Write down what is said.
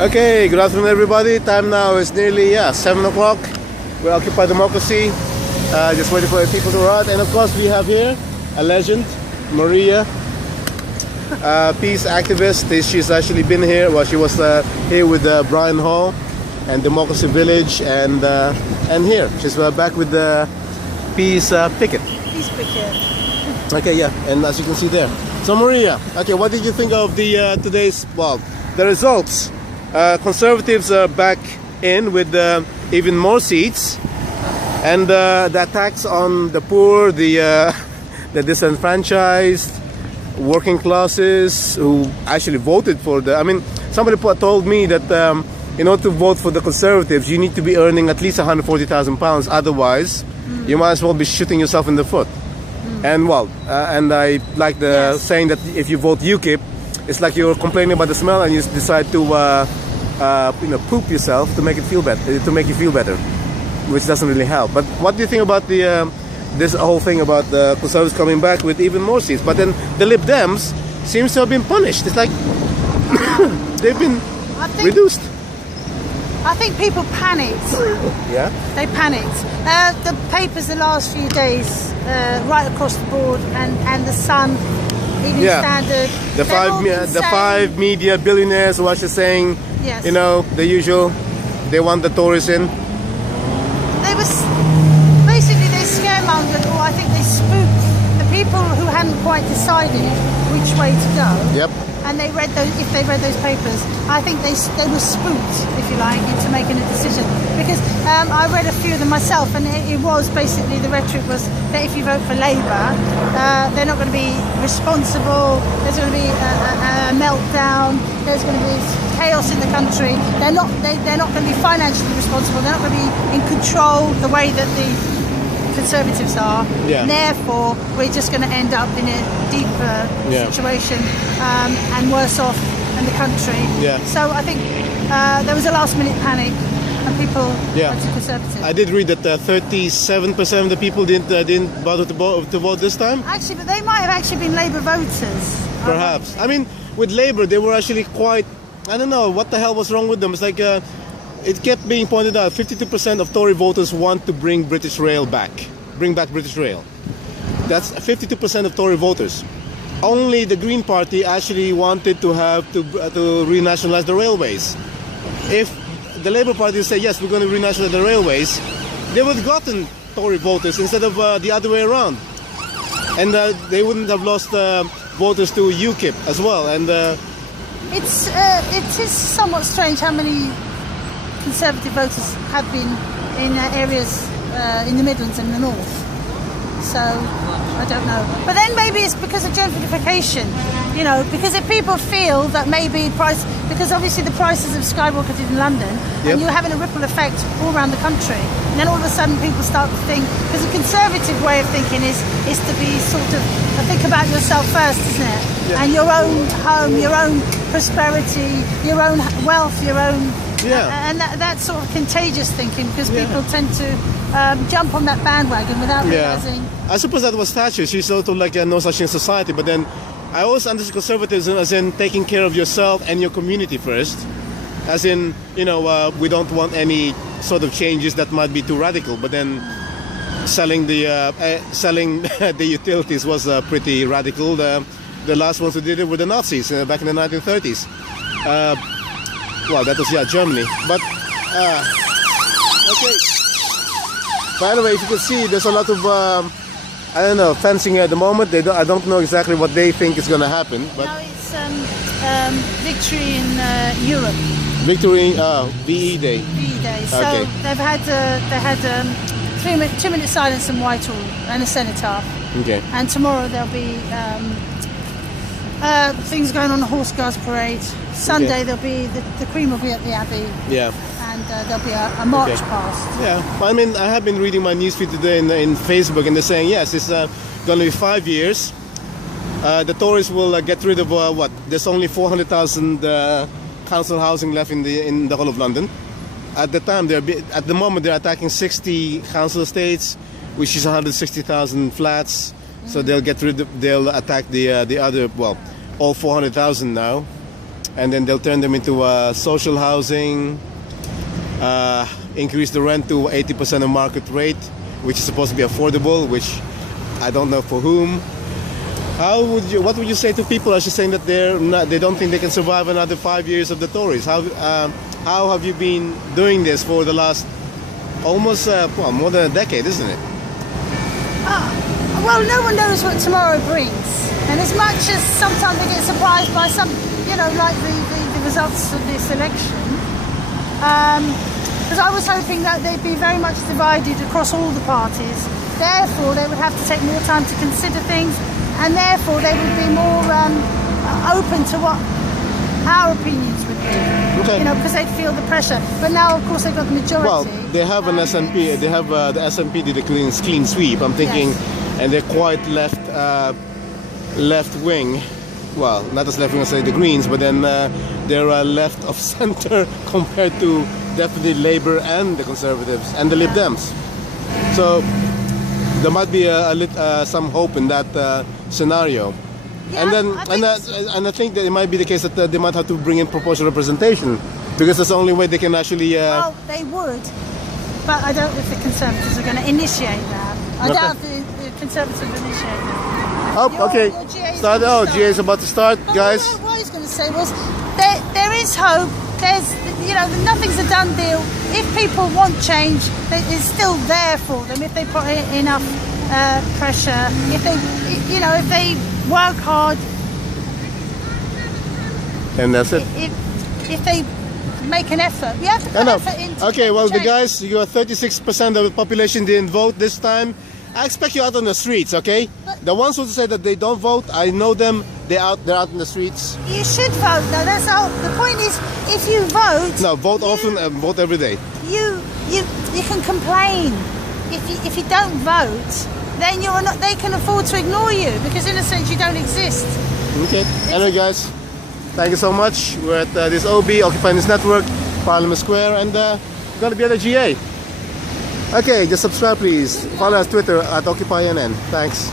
Okay, good afternoon everybody. Time now is nearly 7 o'clock. We're Occupy Democracy. Just waiting for the people to arrive. And of course we have here a legend, Maria, peace activist. She's actually been here. Well, she was here with Brian Hall and Democracy Village, and here she's back with the peace Picket. Peace Picket. Okay, yeah, and as you can see there. So Maria, okay, what did you think of the today's, well, the results? Conservatives are back in with even more seats, and the attacks on the poor, the disenfranchised, working classes who actually voted for the. I mean, somebody told me that in order to vote for the Conservatives, you need to be earning at least £140,000. Otherwise, you might as well be shooting yourself in the foot. And well, and I like the saying that if you vote UKIP, it's like you're complaining about the smell and you decide to poop yourself to make it feel better, to make you feel better, which doesn't really help. But what do you think about the this whole thing about the Conservatives coming back with even more seats? But then the Lib Dems seems to have been punished. It's like they've been reduced. I think people panicked. Yeah? They panicked. The papers the last few days, right across the board, and the Sun, Evening Standard. The five media billionaires who are just saying, you know, the usual, they want the Tories in. They was basically they scaremongered, or I think they spooked the people who hadn't quite decided which way to go. Yep. And they read those. If they read those papers, I think they were spooked, if you like, into making a decision. Because I read a few of them myself, and it was basically the rhetoric was that if you vote for Labour, they're not going to be responsible. There's going to be a meltdown. There's going to be chaos in the country. They're not going to be financially responsible. They're not going to be in control the way that the Conservatives are. And therefore we're just going to end up in a deeper situation and worse off in the country. So I think there was a last minute panic and people went to Conservative. I did read that 37% of the people didn't bother to vote this time. Actually, but they might have actually been Labour voters. Perhaps. I mean, with Labour they were actually quite, I don't know what the hell was wrong with them. It's like it kept being pointed out, 52% of Tory voters want to bring British Rail back. Bring back British Rail. That's 52% of Tory voters. Only the Green Party actually wanted to have to renationalise the railways. If the Labour Party said, yes, we're going to renationalise the railways, they would have gotten Tory voters instead of the other way around. And they wouldn't have lost voters to UKIP as well. And it is somewhat strange how many Conservative voters have been in areas in the Midlands and the North. So, I don't know. But then maybe it's because of gentrification, you know, because if people feel that maybe because obviously the prices have skyrocketed in London, and you're having a ripple effect all around the country, and then all of a sudden people start to think, because a Conservative way of thinking is to be sort of, think about yourself first, isn't it? And your own home, your own prosperity, your own wealth, your own... And that's sort of contagious thinking, because people tend to jump on that bandwagon without realising. I suppose that was Thatcher. She sort of like no such in society. But then I always understood conservatism as in taking care of yourself and your community first. As in, you know, we don't want any sort of changes that might be too radical. But then selling the utilities was pretty radical. The last ones who did it were the Nazis back in the 1930s. Well, that was Germany. But okay. By the way, if you can see, there's a lot of I don't know, fencing at the moment. I don't know exactly what they think is going to happen. But no, it's victory in Europe. Victory, VE Day. VE Day. So they've had 2-minute silence in Whitehall and a cenotaph. Okay. And tomorrow there'll be things going on the Horse Guards Parade. Sunday there'll be the Queen will be at the Abbey. And there'll be a march past. I mean, I have been reading my newsfeed today in Facebook, and they're saying yes, it's going to be 5 years. The Tories will get rid of what? There's only 400,000 council housing left in the whole of London. At the moment they're attacking 60 council estates, which is 160,000 flats. So they'll attack the other, well, all 400,000 now. and then they'll turn them into social housing, increase the rent to 80% of market rate, which is supposed to be affordable, which I don't know for whom. What would you say to people actually saying that they don't think they can survive another 5 years of the Tories? How have you been doing this for the last almost more than a decade, isn't it? Well, no one knows what tomorrow brings, and as much as sometimes I get surprised by some, like the results of this election, because I was hoping that they'd be very much divided across all the parties. Therefore, they would have to take more time to consider things, and therefore they would be more open to what our opinions would be. Okay. Because they'd feel the pressure. But now, of course, they've got the majority. Well, they have an SNP. They have the SNP did a clean sweep. I'm thinking, yes. And they're quite left wing. Well, not as left wing as say the Greens, but then they're left of center compared to definitely Labour and the Conservatives and the Lib Dems. So there might be some hope in that scenario. Yeah, and I think that it might be the case that they might have to bring in proportional representation, because that's the only way they can actually. Well, they would, but I don't know if the Conservatives are going to initiate that. I doubt the Conservatives will initiate that. Oh, okay. Your GA is about to start, but guys. What I was going to say was, there is hope. There's, nothing's a done deal. If people want change, it's still there for them if they put enough pressure. If they work hard. And that's it. If they make an effort, we have to put effort into. Okay, well, change. the guys, you are 36% of the population didn't vote this time. I expect you out on the streets, okay? The ones who say that they don't vote, I know them. They're out in the streets. You should vote. No, that's all. The point is, if you vote. No, vote often and vote every day. You can complain. If you don't vote, then you're not. They can afford to ignore you because, in a sense, you don't exist. Okay. Anyway, guys, thank you so much. We're at this OB, Occupying This Network, Parliament Square, and we're going to be at the GA. Okay, just subscribe, please. Follow us on Twitter at OccupyNN. Thanks.